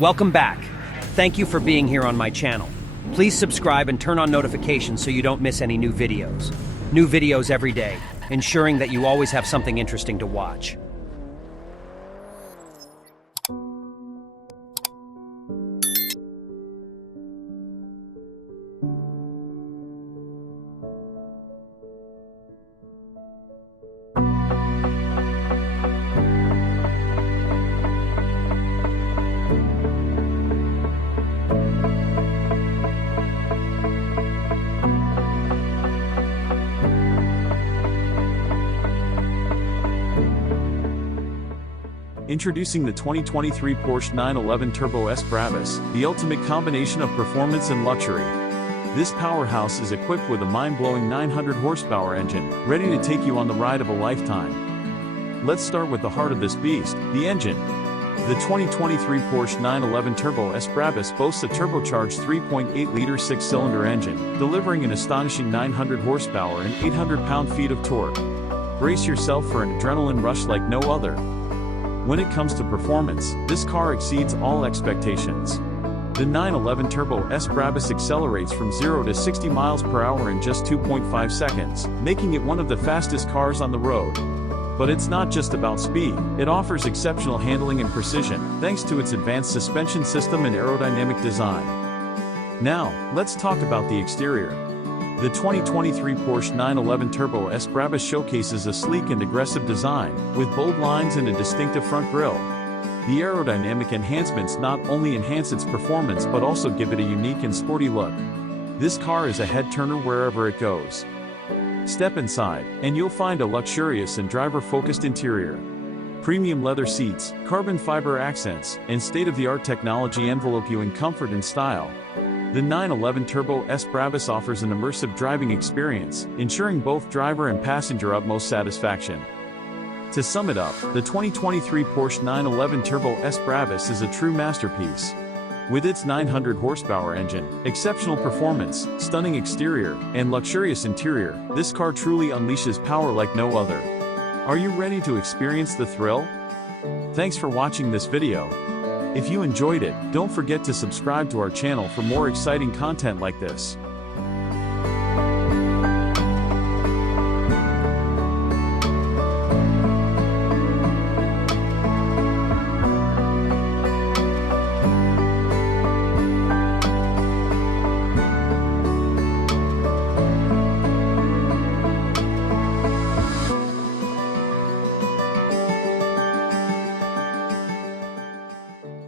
Welcome back. Thank you for being here on my channel. Please subscribe and turn on notifications so you don't miss any new videos. New videos every day, ensuring that you always have something interesting to watch. Introducing the 2023 Porsche 911 Turbo S Brabus, the ultimate combination of performance and luxury. This powerhouse is equipped with a mind-blowing 900 horsepower engine, ready to take you on the ride of a lifetime. Let's start with the heart of this beast, the engine. The 2023 Porsche 911 Turbo S Brabus boasts a turbocharged 3.8-liter six-cylinder engine, delivering an astonishing 900 horsepower and 800 pound-feet of torque. Brace yourself for an adrenaline rush like no other. When it comes to performance, this car exceeds all expectations. The 911 Turbo S Brabus accelerates from 0 to 60 miles per hour in just 2.5 seconds, making it one of the fastest cars on the road. But it's not just about speed, it offers exceptional handling and precision, thanks to its advanced suspension system and aerodynamic design. Now, let's talk about the exterior. The 2023 Porsche 911 Turbo S Brabus showcases a sleek and aggressive design, with bold lines and a distinctive front grille. The aerodynamic enhancements not only enhance its performance but also give it a unique and sporty look. This car is a head-turner wherever it goes. Step inside, and you'll find a luxurious and driver-focused interior. Premium leather seats, carbon fiber accents, and state-of-the-art technology envelope you in comfort and style. The 911 Turbo S Brabus offers an immersive driving experience, ensuring both driver and passenger utmost satisfaction. To sum it up, the 2023 Porsche 911 Turbo S Brabus is a true masterpiece. With its 900 horsepower engine, exceptional performance, stunning exterior, and luxurious interior, this car truly unleashes power like no other. Are you ready to experience the thrill? Thanks for watching this video. If you enjoyed it, don't forget to subscribe to our channel for more exciting content like this.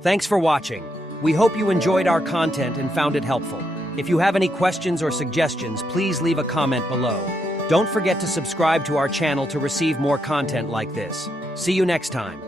Thanks for watching. We hope you enjoyed our content and found it helpful. If you have any questions or suggestions, please leave a comment below. Don't forget to subscribe to our channel to receive more content like this. See you next time.